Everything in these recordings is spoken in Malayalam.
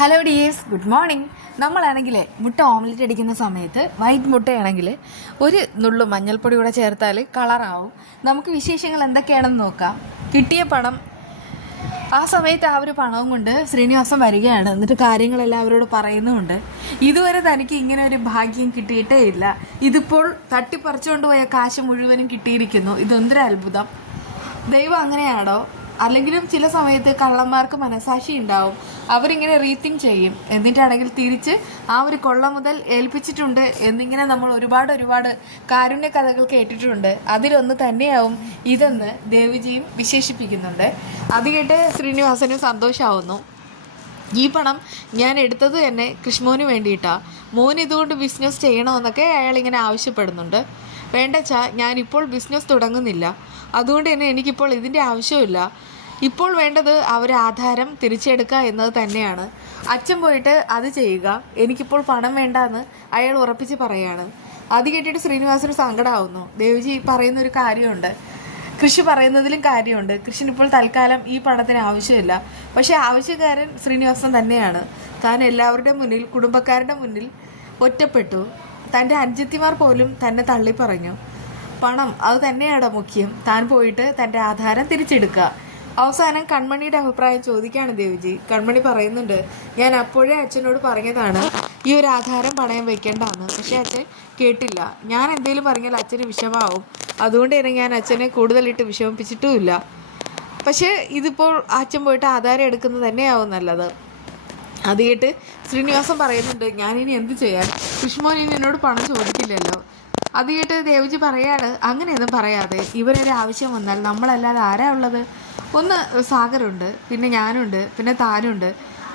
Hello dears, good morning. നമ്മളാണെങ്കിൽ മുട്ട ഓംലെറ്റ് അടിക്കുന്ന സമയത്ത് വൈറ്റ് മുട്ടയാണെങ്കിൽ ഒരു നുള്ളു മഞ്ഞൾപ്പൊടി കൂടെ ചേർത്താൽ കളറാവും. നമുക്ക് വിശേഷങ്ങൾ എന്തൊക്കെയാണെന്ന് നോക്കാം. കിട്ടിയ പണം, ആ സമയത്ത് ആ ഒരു പണവും കൊണ്ട് ശ്രീനിവാസൻ വരികയാണ്. എന്നിട്ട് കാര്യങ്ങളെല്ലാം അവരോട് പറയുന്നുമുണ്ട്. ഇതുവരെ തനിക്ക് ഇങ്ങനെ ഒരു ഭാഗ്യം കിട്ടിയിട്ടേ ഇല്ല. ഇതിപ്പോൾ തട്ടിപ്പറിച്ചുകൊണ്ട് പോയ കാശ് മുഴുവനും കിട്ടിയിരിക്കുന്നു. ഇതൊന്നൊരു അത്ഭുതം. ദൈവം അങ്ങനെയാണോ? അല്ലെങ്കിലും ചില സമയത്ത് കള്ളന്മാർക്ക് മനസാക്ഷി ഉണ്ടാവും. അവരിങ്ങനെ റീതിങ്ക് ചെയ്യും. എന്നിട്ടാണെങ്കിൽ തിരിച്ച് ആ ഒരു കൊള്ള മുതൽ ഏൽപ്പിച്ചിട്ടുണ്ട് എന്നിങ്ങനെ നമ്മൾ ഒരുപാട് കാരുണ്യ കഥകൾ കേട്ടിട്ടുണ്ട്. അതിലൊന്ന് തന്നെയാവും ഇതെന്ന് ദേവിജിയും വിശേഷിപ്പിക്കുന്നുണ്ട്. അത് കേട്ട് ശ്രീനിവാസനും സന്തോഷമാവുന്നു. ഈ പണം ഞാൻ എടുത്തത് തന്നെ കൃഷ്ണമോന് വേണ്ടിയിട്ടാണ്. മോൻ ഇതുകൊണ്ട് ബിസിനസ് ചെയ്യണമെന്നൊക്കെ അയാളിങ്ങനെ ആവശ്യപ്പെടുന്നുണ്ട്. വേണ്ടച്ചാ, ഞാനിപ്പോൾ ബിസിനസ് തുടങ്ങുന്നില്ല. അതുകൊണ്ട് തന്നെ എനിക്കിപ്പോൾ ഇതിൻ്റെ ആവശ്യമില്ല. ഇപ്പോൾ വേണ്ടത് ആധാരം തിരിച്ചെടുക്കുക എന്നത് തന്നെയാണ്. അച്ഛൻ പോയിട്ട് അത് ചെയ്യുക. എനിക്കിപ്പോൾ പണം വേണ്ടാന്ന് അയാൾ ഉറപ്പിച്ച് പറയാണ്. അത് കേട്ടിട്ട് ശ്രീനിവാസന് സങ്കടമാവുന്നു. ദേവിജി പറയുന്നൊരു കാര്യമുണ്ട്, കൃഷി പറയുന്നതിലും കാര്യമുണ്ട്. കൃഷിനിപ്പോൾ തൽക്കാലം ഈ പണത്തിന് ആവശ്യമില്ല. പക്ഷേ ആവശ്യക്കാരൻ ശ്രീനിവാസൻ തന്നെയാണ്. താൻ എല്ലാവരുടെ മുന്നിൽ, കുടുംബക്കാരുടെ മുന്നിൽ ഒറ്റപ്പെട്ടു. തൻ്റെ അനുജത്തിമാർ പോലും തന്നെ തള്ളിപ്പറഞ്ഞു. പണം അത് തന്നെയാണ് മുഖ്യം. താൻ പോയിട്ട് തൻ്റെ ആധാരം തിരിച്ചെടുക്കുക. അവസാനം കൺമണിയുടെ അഭിപ്രായം ചോദിക്കുകയാണ് ദേവിജി. കൺമണി പറയുന്നുണ്ട്, ഞാൻ അപ്പോഴേ അച്ഛനോട് പറഞ്ഞതാണ് ഈ ഒരു ആധാരം പണയം വെക്കേണ്ടെന്ന്. പക്ഷെ അച്ഛൻ കേട്ടില്ല. ഞാൻ എന്തെങ്കിലും പറഞ്ഞാൽ അച്ഛന് വിഷമാവും. അതുകൊണ്ട് തന്നെ ഞാൻ അച്ഛനെ കൂടുതലിട്ട് വിഷമിപ്പിച്ചിട്ടുമില്ല. പക്ഷേ ഇതിപ്പോൾ അച്ഛൻ പോയിട്ട് ആധാരം എടുക്കുന്നത് തന്നെയാവും നല്ലത്. അത് കേട്ട് ശ്രീനിവാസൻ പറയുന്നുണ്ട്, ഞാനിനി എന്ത് ചെയ്യാൻ? കൃഷ്ണമോൻ ഇനി എന്നോട് പണം ചോദിക്കില്ലല്ലോ. അത് കേട്ട് ദേവജി പറയാണ്, അങ്ങനെയൊന്നും പറയാതെ. ഇവരൊരു ആവശ്യം വന്നാൽ നമ്മളല്ലാതെ ആരാ ഉള്ളത്? ഒന്ന് സാഗറുണ്ട്, പിന്നെ ഞാനുണ്ട്, പിന്നെ താനുണ്ട്.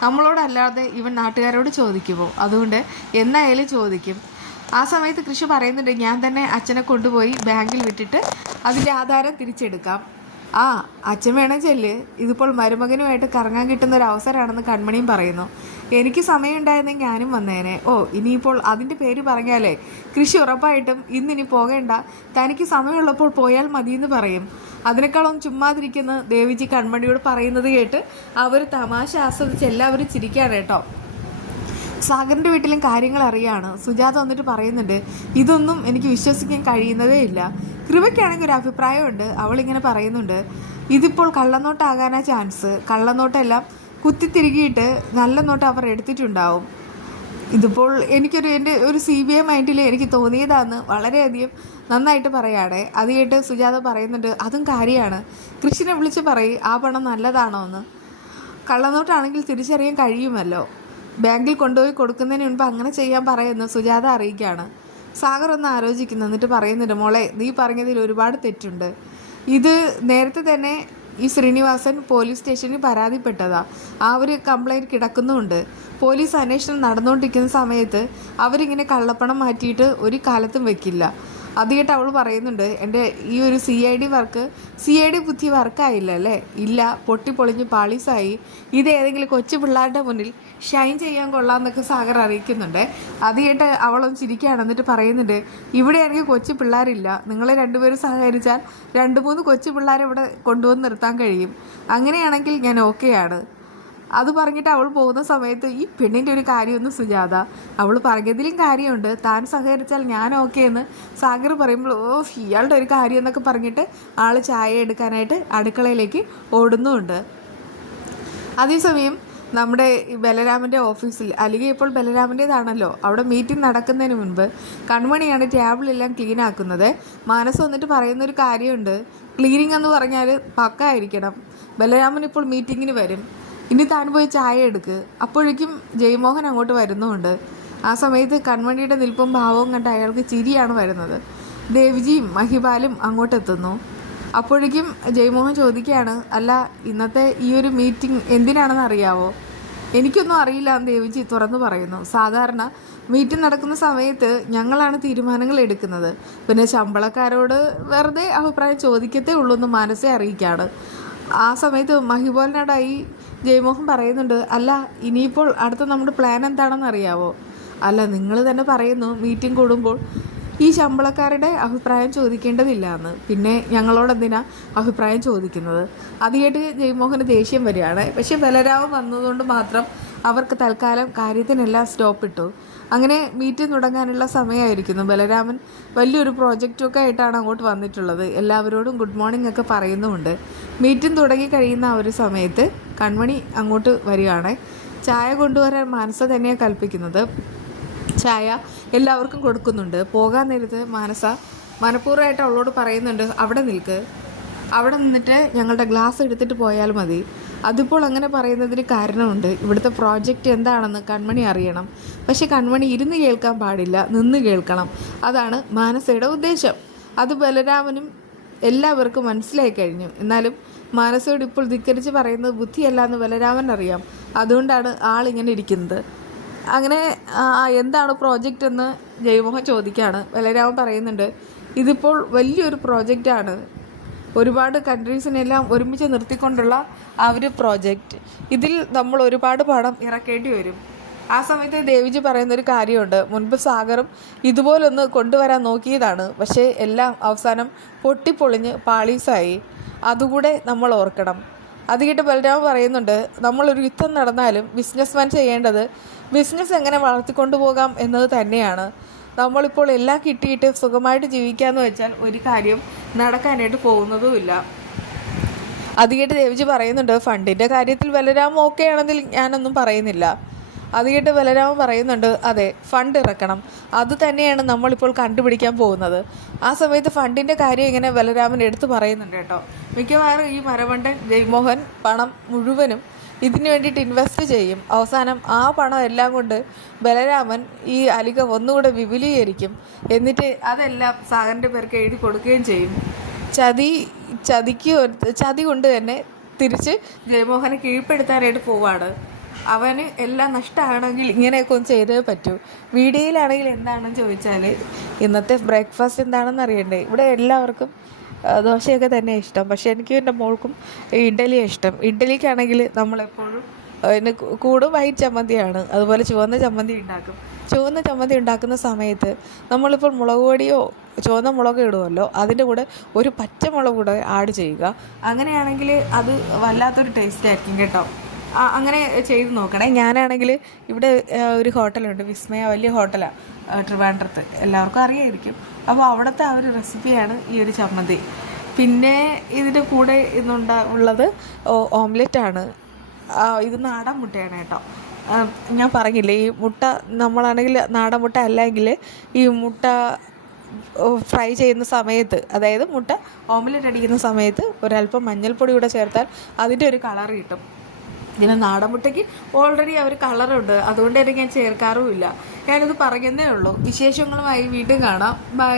നമ്മളോടല്ലാതെ ഇവൻ നാട്ടുകാരോട് ചോദിക്കുമോ? അതുകൊണ്ട് എന്നായാലും ചോദിക്കും. ആ സമയത്ത് കൃഷി പറയുന്നുണ്ട്, ഞാൻ തന്നെ അച്ഛനെ കൊണ്ടുപോയി ബാങ്കിൽ വിട്ടിട്ട് അതിൻ്റെ ആധാരം തിരിച്ചെടുക്കാം. അച്ഛൻ വേണം ചെല്ല്. ഇതിപ്പോൾ മരുമകനുമായിട്ട് കറങ്ങാൻ കിട്ടുന്ന ഒരു അവസരമാണെന്ന് കൺമണിയും പറയുന്നു. എനിക്ക് സമയമുണ്ടായിരുന്നെങ്കിൽ ഞാനും വന്നേനെ. ഇനിയിപ്പോൾ അതിൻ്റെ പേര് പറഞ്ഞാലേ കൃഷി ഉറപ്പായിട്ടും ഇന്നിനി പോകേണ്ട, തനിക്ക് സമയമുള്ളപ്പോൾ പോയാൽ മതിയെന്ന് പറയും. അതിനേക്കാളും ചുമ്മാതിരിക്കുന്ന ദേവിജി കൺമണിയോട് പറയുന്നത് കേട്ട് അവർ തമാശ ആസ്വദിച്ച് എല്ലാവരും ചിരിക്കുകയാണ് കേട്ടോ. സാഗറിൻ്റെ വീട്ടിലും കാര്യങ്ങൾ അറിയാണ്. സുജാത വന്നിട്ട് പറയുന്നുണ്ട്, ഇതൊന്നും എനിക്ക് വിശ്വസിക്കാൻ കഴിയുന്നതേ ഇല്ല. കൃപയ്ക്കാണെങ്കിൽ ഒരു അഭിപ്രായമുണ്ട്. അവളിങ്ങനെ പറയുന്നുണ്ട്, ഇതിപ്പോൾ കള്ളനോട്ടാകാനാ ചാൻസ്. കള്ളനോട്ടെല്ലാം കുത്തിത്തിരുകിയിട്ട് നല്ല നോട്ട് അവർ എടുത്തിട്ടുണ്ടാവും. ഇതിപ്പോൾ എൻ്റെ ഒരു CBI മൈൻഡിൽ എനിക്ക് തോന്നിയതാന്ന് വളരെയധികം നന്നായിട്ട് പറയുകയാണേ. അത് കേട്ട് സുജാത പറയുന്നുണ്ട്, അതും കാര്യമാണ്. കൃഷിനെ വിളിച്ച് പറയും ആ പണം നല്ലതാണോ എന്ന്. കള്ളനോട്ടാണെങ്കിൽ തിരിച്ചറിയാൻ കഴിയുമല്ലോ. ബാങ്കിൽ കൊണ്ടുപോയി കൊടുക്കുന്നതിന് മുൻപ് അങ്ങനെ ചെയ്യാൻ പറയുമെന്ന് സുജാത അറിയിക്കുകയാണ്. സാഗർ ഒന്ന് ആലോചിക്കുന്നു. എന്നിട്ട് പറയുന്നുണ്ട്, മോളെ, നീ പറഞ്ഞതിൽ ഒരുപാട് തെറ്റുണ്ട്. ഇത് നേരത്തെ തന്നെ ഈ ശ്രീനിവാസൻ പോലീസ് സ്റ്റേഷനിൽ പരാതിപ്പെട്ടതാണ്. ആ ഒരു കംപ്ലൈൻറ്റ് കിടക്കുന്നുമുണ്ട്. പോലീസ് അന്വേഷണം നടന്നുകൊണ്ടിരിക്കുന്ന സമയത്ത് അവരിങ്ങനെ കള്ളപ്പണം മാറ്റിയിട്ട് ഒരു കാലത്തും വെക്കില്ല. അത് കേട്ട് അവൾ പറയുന്നുണ്ട്, എൻ്റെ ഈ ഒരു CID ബുദ്ധി വർക്കായില്ല അല്ലേ? ഇല്ല, പൊട്ടിപ്പൊളിഞ്ഞ് പാളീസായി. ഇത് ഏതെങ്കിലും കൊച്ചു പിള്ളേരുടെ മുന്നിൽ ഷൈൻ ചെയ്യാൻ കൊള്ളാമെന്നൊക്കെ സാഗർ അറിയിക്കുന്നുണ്ട്. അത് കേട്ട് അവളൊന്ന് ചിരിക്കുകയാണ്. എന്നിട്ട് പറയുന്നുണ്ട്, ഇവിടെയാണെങ്കിൽ കൊച്ചു പിള്ളേരില്ല. നിങ്ങൾ രണ്ടുപേരും സഹകരിച്ചാൽ 2-3 കൊച്ചു പിള്ളേരെ ഇവിടെ കൊണ്ടുവന്ന് നിർത്താൻ കഴിയും. അങ്ങനെയാണെങ്കിൽ ഞാൻ ഓക്കെയാണ്. അത് പറഞ്ഞിട്ട് അവൾ പോകുന്ന സമയത്ത് ഈ പെണ്ണിൻ്റെ ഒരു കാര്യമൊന്നും സുജാത, അവൾ പറഞ്ഞതിലും കാര്യമുണ്ട്. താൻ സഹകരിച്ചാൽ ഞാൻ ഓക്കെ എന്ന് സാഗർ പറയുമ്പോൾ ഇയാളുടെ ഒരു കാര്യം എന്നൊക്കെ പറഞ്ഞിട്ട് ആൾ ചായ എടുക്കാനായിട്ട് അടുക്കളയിലേക്ക് ഓടുന്നുമുണ്ട്. അതേസമയം നമ്മുടെ ബലരാമൻ്റെ ഓഫീസിൽ, അല്ലെങ്കിൽ ഇപ്പോൾ ബലരാമൻ്റേതാണല്ലോ, അവിടെ മീറ്റിംഗ് നടക്കുന്നതിന് മുൻപ് കൺമണിയാണ് ടേബിളെല്ലാം ക്ലീൻ ആക്കുന്നത്. മനസ്സ് വന്നിട്ട് പറയുന്നൊരു കാര്യമുണ്ട്, ക്ലീനിങ് എന്ന് പറഞ്ഞാൽ പക്ക ആയിരിക്കണം. ബലരാമൻ ഇപ്പോൾ മീറ്റിങ്ങിന് വരും. ഇനി താൻ പോയി ചായ എടുക്ക്. അപ്പോഴേക്കും ജയമോഹൻ അങ്ങോട്ട് വരുന്നുമുണ്ട്. ആ സമയത്ത് കൺമണിയുടെ നിൽപ്പും ഭാവവും കണ്ട് അയാൾക്ക് ചിരിയാണ് വരുന്നത്. ദേവിജിയും മഹിപാലും അങ്ങോട്ടെത്തുന്നു. അപ്പോഴേക്കും ജയമോഹൻ ചോദിക്കുകയാണ്, അല്ല, ഇന്നത്തെ ഈ ഒരു മീറ്റിംഗ് എന്തിനാണെന്ന് അറിയാവോ? എനിക്കൊന്നും അറിയില്ല എന്ന് ദേവിജി തുറന്നു പറയുന്നു. സാധാരണ മീറ്റിംഗ് നടക്കുന്ന സമയത്ത് ഞങ്ങളാണ് തീരുമാനങ്ങൾ എടുക്കുന്നത്. പിന്നെ ശമ്പളക്കാരോട് വെറുതെ അഭിപ്രായം ചോദിക്കത്തേ ഉള്ളൂ എന്ന് മനസ്സെ അറിയിക്കുകയാണ്. ആ സമയത്ത് മഹിബോലിനോടായി ജയമോഹൻ പറയുന്നുണ്ട്, അല്ല, ഇനിയിപ്പോൾ അടുത്ത നമ്മുടെ പ്ലാൻ എന്താണെന്ന് അറിയാവോ? അല്ല, നിങ്ങൾ തന്നെ പറയുന്നു മീറ്റിംഗ് കൂടുമ്പോൾ ഈ ശമ്പളക്കാരുടെ അഭിപ്രായം ചോദിക്കേണ്ടതില്ല എന്ന്. പിന്നെ ഞങ്ങളോട് എന്തിനാ അഭിപ്രായം ചോദിക്കുന്നത്? അത് കേട്ട് ജയമോഹന് ദേഷ്യം വരികയാണ്. പക്ഷെ ബലരാമൻ വന്നതുകൊണ്ട് മാത്രം അവർക്ക് തൽക്കാലം കാര്യത്തിനെല്ലാം സ്റ്റോപ്പ് ഇട്ടു. അങ്ങനെ മീറ്റിംഗ് തുടങ്ങാനുള്ള സമയമായിരിക്കുന്നു. ബലരാമൻ വലിയൊരു പ്രോജക്റ്റൊക്കെ ആയിട്ടാണ് അങ്ങോട്ട് വന്നിട്ടുള്ളത്. എല്ലാവരോടും ഗുഡ് മോർണിംഗ് ഒക്കെ പറയുന്നുമുണ്ട്. മീറ്റിംഗ് തുടങ്ങി കഴിയുന്ന ആ ഒരു സമയത്ത് കൺമണി അങ്ങോട്ട് വരികയാണ്. ചായ കൊണ്ടുവരാൻ മാനസ തന്നെയാണ് കൽപ്പിക്കുന്നത്. ചായ എല്ലാവർക്കും കൊടുക്കുന്നുണ്ട്. പോകാൻ നേരത്ത് മാനസ മനഃപൂർവ്വമായിട്ട് അവളോട് പറയുന്നുണ്ട്, അവിടെ നിൽക്ക്, അവിടെ നിന്നിട്ട് ഞങ്ങളുടെ ഗ്ലാസ് എടുത്തിട്ട് പോയാൽ മതി. അതിപ്പോൾ അങ്ങനെ പറയുന്നതിന് കാരണമുണ്ട്. ഇവിടുത്തെ പ്രോജക്റ്റ് എന്താണെന്ന് കൺമണി അറിയണം. പക്ഷെ കൺമണി ഇരുന്ന് കേൾക്കാൻ പാടില്ല, നിന്ന് കേൾക്കണം. അതാണ് മാനസയുടെ ഉദ്ദേശം. അത് ബലരാമനും എല്ലാവർക്കും മനസ്സിലായി കഴിഞ്ഞു. എന്നാലും മാനസയോട് ഇപ്പോൾ ധിക്കരിച്ച് പറയുന്നത് ബുദ്ധിയല്ല എന്ന് ബലരാമൻ അറിയാം. അതുകൊണ്ടാണ് ആളിങ്ങനെ ഇരിക്കുന്നത്. അങ്ങനെ എന്താണ് പ്രോജക്റ്റ് എന്ന് ജയമോഹൻ ചോദിക്കുകയാണ്. ബലരാമൻ പറയുന്നുണ്ട്, ഇതിപ്പോൾ വലിയൊരു പ്രോജക്റ്റാണ്, ഒരുപാട് കൺട്രീസിനെല്ലാം ഒരുമിച്ച് നിർത്തിക്കൊണ്ടുള്ള ആ ഒരു പ്രോജക്റ്റ്. ഇതിൽ നമ്മൾ ഒരുപാട് പണം ഇറക്കേണ്ടി വരും. ആ സമയത്ത് ദേവിജി പറയുന്നൊരു കാര്യമുണ്ട്, മുൻപ് സാഗറും ഇതുപോലൊന്ന് കൊണ്ടുവരാൻ നോക്കിയതാണ്, പക്ഷേ എല്ലാം അവസാനം പൊട്ടിപ്പൊളിഞ്ഞ് പാളീസായി. അതുകൂടെ നമ്മൾ ഓർക്കണം. അത് കേട്ട് ബലരാമൻ പറയുന്നുണ്ട്, നമ്മളൊരു യുദ്ധം നടന്നാലും ബിസിനസ്മാൻ ചെയ്യേണ്ടത് ബിസിനസ് എങ്ങനെ വളർത്തിക്കൊണ്ടു പോകാം എന്നത് തന്നെയാണ്. നമ്മളിപ്പോൾ എല്ലാം കിട്ടിയിട്ട് സുഖമായിട്ട് ജീവിക്കാമെന്ന് വെച്ചാൽ ഒരു കാര്യം നടക്കാനായിട്ട് പോകുന്നതുമില്ല. അത് കേട്ട് ദേവിജി പറയുന്നുണ്ട്, ഫണ്ടിൻ്റെ കാര്യത്തിൽ ബലരാമൻ ഓക്കെ ആണെങ്കിൽ ഞാനൊന്നും പറയുന്നില്ല. അത് കേട്ട് ബലരാമൻ പറയുന്നുണ്ട്, അതെ, ഫണ്ട് ഇറക്കണം, അത് തന്നെയാണ് നമ്മളിപ്പോൾ കണ്ടുപിടിക്കാൻ പോകുന്നത്. ആ സമയത്ത് ഫണ്ടിൻ്റെ കാര്യം ഇങ്ങനെ ബലരാമൻ എടുത്തു പറയുന്നുണ്ട് കേട്ടോ. മിക്കവാറും ഈ മരമണ്ടൻ ജയമോഹൻ പണം മുഴുവനും ഇതിനു വേണ്ടിയിട്ട് ഇൻവെസ്റ്റ് ചെയ്യും. അവസാനം ആ പണം എല്ലാം കൊണ്ട് ബലരാമൻ ഈ അലിക ഒന്നുകൂടെ വിപുലീകരിക്കും. എന്നിട്ട് അതെല്ലാം സാഗറിൻ്റെ പേർക്ക് എഴുതി കൊടുക്കുകയും ചെയ്യും. ചതി കൊണ്ട് തന്നെ തിരിച്ച് ജയമോഹനെ കീഴ്പ്പെടുത്താനായിട്ട് പോവാണ്. അവന് എല്ലാം നഷ്ടമാണെങ്കിൽ ഇങ്ങനെയൊക്കെ ഒന്ന് ചെയ്തേ പറ്റൂ. വീഡിയോയിലാണെങ്കിൽ എന്താണെന്ന് ചോദിച്ചാൽ ഇന്നത്തെ ബ്രേക്ക്ഫാസ്റ്റ് എന്താണെന്ന് അറിയണ്ടേ. ഇവിടെ എല്ലാവർക്കും ദോശയൊക്കെ തന്നെ ഇഷ്ടം, പക്ഷേ എനിക്കും എൻ്റെ മോൾക്കും ഇഡ്ഡലിയാണ് ഇഷ്ടം. ഇഡ്ഡലിക്കാണെങ്കിൽ നമ്മളെപ്പോഴും അതിന് കൂടും വൈറ്റ് ചമ്മന്തിയാണ്, അതുപോലെ ചുവന്ന ചമ്മന്തി ഉണ്ടാക്കും. ചുവന്ന ചമ്മന്തി ഉണ്ടാക്കുന്ന സമയത്ത് നമ്മളിപ്പോൾ മുളക് പൊടിയോ ചുവന്ന മുളക് ഇടുമല്ലോ, അതിൻ്റെ കൂടെ ഒരു പച്ചമുളക് കൂടെ ആഡ് ചെയ്യുക. അങ്ങനെയാണെങ്കിൽ അത് വല്ലാത്തൊരു ടേസ്റ്റ് ആയിരിക്കും കേട്ടോ. അങ്ങനെ ചെയ്ത് നോക്കണേ. ഞാനാണെങ്കിൽ ഇവിടെ ഒരു ഹോട്ടലുണ്ട്, വിസ്മയ, വലിയ ഹോട്ടലാണ് ട്രിവാൻഡ്രത്ത്, എല്ലാവർക്കും അറിയായിരിക്കും. അപ്പോൾ അവിടുത്തെ ആ ഒരു റെസിപ്പിയാണ് ഈ ഒരു ചമ്മന്തി. പിന്നെ ഇതിൻ്റെ കൂടെ ഉള്ളത് ഓംലെറ്റാണ്. ഇത് നാടൻ മുട്ടയാണ് കേട്ടോ. ഞാൻ പറഞ്ഞില്ലേ, ഈ മുട്ട നമ്മളാണെങ്കിൽ നാടൻ മുട്ട അല്ലെങ്കിൽ ഈ മുട്ട ഫ്രൈ ചെയ്യുന്ന സമയത്ത്, അതായത് മുട്ട ഓംലെറ്റ് അടിക്കുന്ന സമയത്ത് ഒരല്പം മഞ്ഞൾപ്പൊടി കൂടെ ചേർത്താൽ അതിൻ്റെ ഒരു കളർ കിട്ടും. ഇങ്ങനെ നാടൻ മുട്ടയ്ക്ക് ഓൾറെഡി അവർ കളറുണ്ട്, അതുകൊണ്ട് തന്നെ ഞാൻ ചേർക്കാറുമില്ല. ഞാനിത് പറയുന്നേ ഉള്ളൂ. വിശേഷങ്ങളുമായി വീണ്ടും കാണാം. ബൈ.